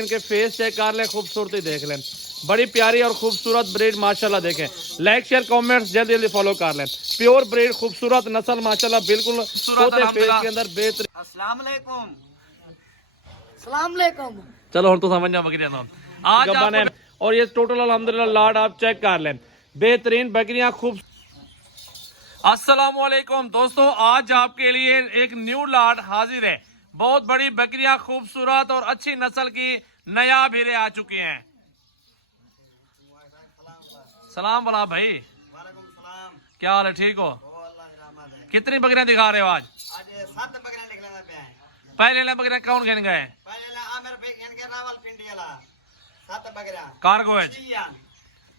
इनके face check कर लें, खूबसूरती देख लें, बड़ी प्यारी और खूबसूरत ब्रीड माशाल्लाह। देखें, लाइक शेयर कमेंट्स जल्दी जल्दी फॉलो कर लें। प्योर ब्रीड, खूबसूरत नस्ल माशाल्लाह, बिल्कुल तोते फेस के अंदर बेहतरीन। अस्सलाम वालेकुम। चलो हम तो समझ जाओ बकरियां आज गब्बन है। और ये टोटल अल्हम्दुलिल्लाह लाड आप चेक कर लें, बेहतरीन बकरियां खूब। अस्सलाम वालेकुम दोस्तों, आज आपके लिए एक न्यू लाड हाजिर है। बहुत बड़ी बकरियां, खूबसूरत और अच्छी नस्ल की नायाब हीरे आ चुके हैं। सलाम वाला भाई, क्या हाल है? ठीक हो? कितनी बकरियां दिखा रहे हो आज? 7 बकरियां निकलना पे हैं। पहले बकरियां कौन खेल गए? पहले आमिर भाई खेल के रावलपिंडी वाला 7 बकरियां कार्गो है,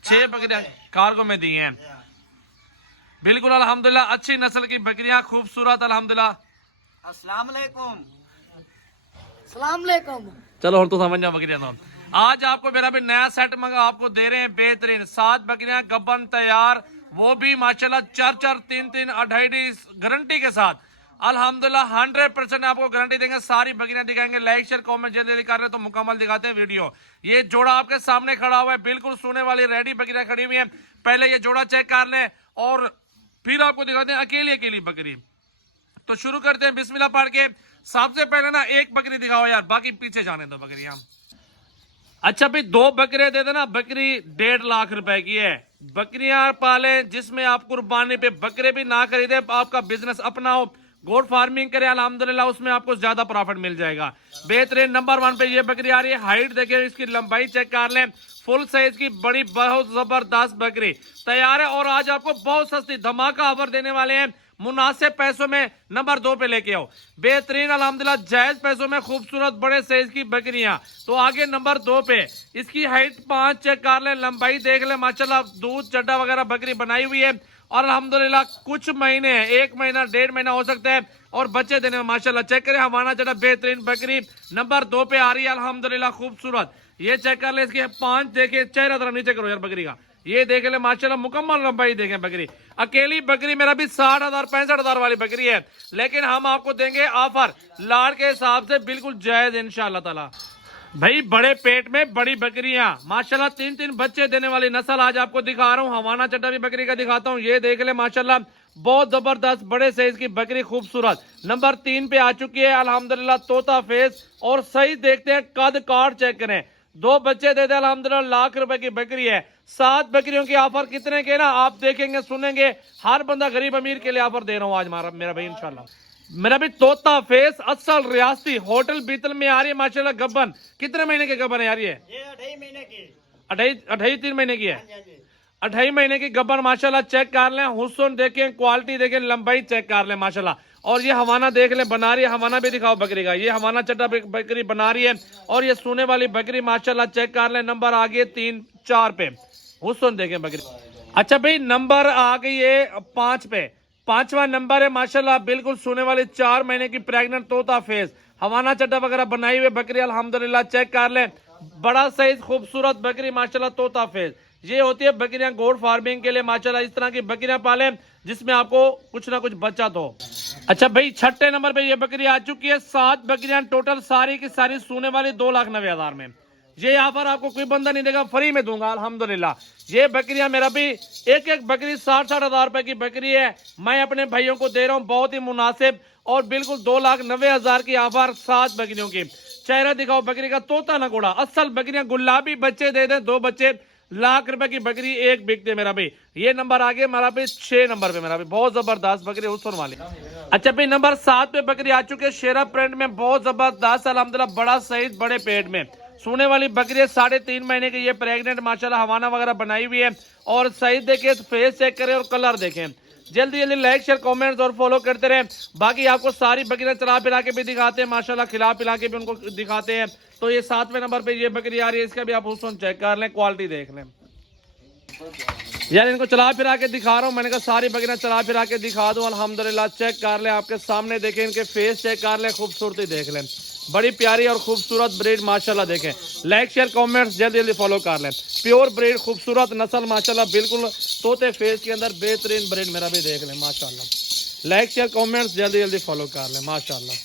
6 बकरियां कार्गो में दी हैं। बिल्कुल अल्हम्दुलिल्लाह अच्छी नस्ल की बकरियां, खूबसूरत अल्हम्दुलिल्लाह। अस्सलाम वालेकुम। चलो हम तो समझ जाओ बकरियां आज आपको मेरा भी नया सेट मंगा आपको दे रहे हैं बेहतरीन। 7 बकरियां गब्बन तैयार, वो भी माशाल्लाह 4-4, 3-3, 2.5 गारंटी के साथ। अल्हम्दुलिल्लाह 100% आपको गारंटी देंगे। सारी बकरियां दिखाएंगे। लाइक शेयर कमेंट जल्दी कर रहे हैं तो मुकम्मल दिखाते हैं वीडियो। ये जोड़ा आपके सामने खड़ा हुआ है, बिल्कुल सोने वाली रेडी बकरियां खड़ी हुई है। पहले ये जोड़ा चेक कर लें और फिर आपको दिखाते हैं अकेली अकेली बकरी। तो शुरू करते हैं बिस्मिल्लाह पढ़ के। सबसे पहले ना एक बकरी दिखाओ यार, बाकी पीछे जाने दो बकरियां। अच्छा भाई, 2 बकरे दे देना। बकरी 1.5 लाख रुपए की है। बकरियां पाले जिसमें आप कुर्बानी पे बकरे भी ना खरीदे, आपका बिजनेस अपना हो, गोट फार्मिंग करें, अल्हम्दुलिल्लाह उसमें आपको ज्यादा प्रॉफिट मिल जाएगा। बेहतरीन नंबर 1 पे ये बकरी आ रही है। हाइट देखें, इसकी लंबाई चेक कर लें, फुल साइज की बड़ी बहुत जबरदस्त बकरी तैयार है। और आज आपको बहुत सस्ती धमाका ऑफर देने वाले हैं, मुनासिब पैसों में। नंबर 2 पे लेके आओ, बेहतरीन अल्हम्दुलिल्लाह जायज पैसों में खूबसूरत बड़े साइज की बकरियां। तो आगे नंबर 2 पे इसकी हाइट 5 चेक कर ले, लंबाई देख ले, माशाल्लाह दूध चड्डा वगैरह बकरी बनाई हुई है। और अल्हम्दुलिल्लाह कुछ महीने, 1 महीना 1.5 महीना हो सकता है और बच्चे देने में माशाल्लाह। चेक करें, हमारा चड्डा बेहतरीन बकरी नंबर 2 पे आ रही है अल्हम्दुलिल्लाह खूबसूरत। ये चेक कर ले, इसकी 5 देखे, चेहरा तरह नीचे करो यार बकरी का, ये देख ले माशाल्लाह मुकम्मल लंबाई देखें बकरी। अकेली बकरी मेरा भी 60,000 65,000 वाली बकरी है, लेकिन हम आपको देंगे ऑफर लाड़ के हिसाब से बिल्कुल जायज इंशाल्लाह ताला। भाई बड़े पेट में बड़ी बकरियां माशाल्लाह, 3-3 बच्चे देने वाली नस्ल आज आपको दिखा रहा हूँ। हवाना चड्डा भी बकरी का दिखाता हूँ, ये देख ले माशाल्लाह बहुत जबरदस्त बड़े साइज की बकरी खूबसूरत। नंबर 3 पे आ चुकी है अल्हम्दुलिल्लाह तोता फेस। और सही देखते हैं, कद काट चेक करें, 2 बच्चे दे दे अल्हम्दुलिल्लाह, लाख रुपए की बकरी है। 7 बकरियों की ऑफर कितने के ना आप देखेंगे सुनेंगे, हर बंदा गरीब अमीर के लिए ऑफर दे रहा हूँ आज मेरा भाई इंशाल्लाह। मेरा भी तोता फेस असल रियासती होटल बीतल में आ रही है माशाल्लाह। गब्बन कितने महीने के गब्बन है यार? ये 2.5 महीने की, 3 महीने की है। 2.5 महीने की गब्बन माशाल्लाह। चेक कर लें, हुस्न देखें, क्वालिटी देखें, लंबाई चेक कर लें माशाल्लाह। और ये हवाना देख लें, बना रही है। हवाना भी दिखाओ बकरी का, ये हवाना चड्डा बकरी बना रही है। और ये सोने वाली बकरी माशाल्लाह चेक कर लें। नंबर आ गए 3-4 पे, हुस्न देखें बकरी। अच्छा भाई, नंबर आ गई है 5 पे, 5वां नंबर है माशाल्लाह, बिल्कुल सोने वाली 4 महीने की प्रेग्नेंट तोता फेस, हवाना चड्डा वगैरह बनाई हुई बकरी अल्हम्दुलिल्लाह। चेक कर लें, बड़ा साइज खूबसूरत बकरी माशाल्लाह तोता फेस। ये होती है बकरियां गोट फार्मिंग के लिए माशाल्लाह। इस तरह की बकरियां पालें जिसमें आपको कुछ ना कुछ बचत हो। अच्छा भाई, 6ठे नंबर पे ये बकरी आ चुकी है। 7 बकरियां टोटल, सारी की सारी सोने वाली 2,90,000 में। ये ऑफर आपको कोई बंदा नहीं देगा, फ्री में दूंगा अल्हम्दुलिल्लाह। ये बकरियां मेरा भी एक बकरी 60-60 हजार रुपए की बकरी है, मैं अपने भाइयों को दे रहा हूँ बहुत ही मुनासिब। और बिल्कुल 2,90,000 की ऑफर 7 बकरियों की। चेहरा दिखाओ बकरी का, तोता ना घोड़ा, असल बकरियां, गुलाबी बच्चे दे दें, 2 बच्चे, लाख रुपए की बकरी एक बिकते मेरा भाई। ये नंबर आगे मेरा भाई 6 नंबर पे मेरा भाई, बहुत जबरदस्त बकरी हुस्न वाली। अच्छा भाई, नंबर 7 पे बकरी आ चुकी है, शेरा प्रिंट में, बहुत जबरदस्त अल्हम्दुलिल्लाह, बड़ा साइज बड़े पेट में सोने वाली बकरी है। 3.5 महीने की ये प्रेग्नेंट माशाल्लाह, हवाना वगैरह बनाई हुई है। और साइज देखें, फेस चेक करें और कलर देखें। जल्दी जल्दी लाइक शेयर कमेंट्स और फॉलो करते रहे। बाकी आपको सारी बकरियां चला पिला के भी दिखाते हैं माशाल्लाह, खिला पिला के भी उनको दिखाते हैं। तो ये 7वें नंबर पे ये बकरी आ रही है, इसका भी आप हुस्न चेक कर लें, क्वालिटी देख लें यार। इनको चला फिरा के दिखा रहा हूँ, मैंने कहा सारी बकरियां चला फिरा के दिखा दूं अल्हम्दुलिल्लाह। चेक कर लें, आपके सामने देखें, इनके फेस चेक कर लें, खूबसूरती देख लें, बड़ी प्यारी और खूबसूरत ब्रीड माशाल्लाह। देखें, लाइक शेयर कमेंट्स जल्दी जल्दी फॉलो कर लें। प्योर ब्रीड, खूबसूरत नस्ल माशाल्लाह, बिल्कुल तोते फेस के अंदर बेहतरीन ब्रीड मेरा भी देख लें माशाल्लाह। लाइक शेयर कमेंट्स जल्दी जल्दी फॉलो कर लें माशाल्लाह।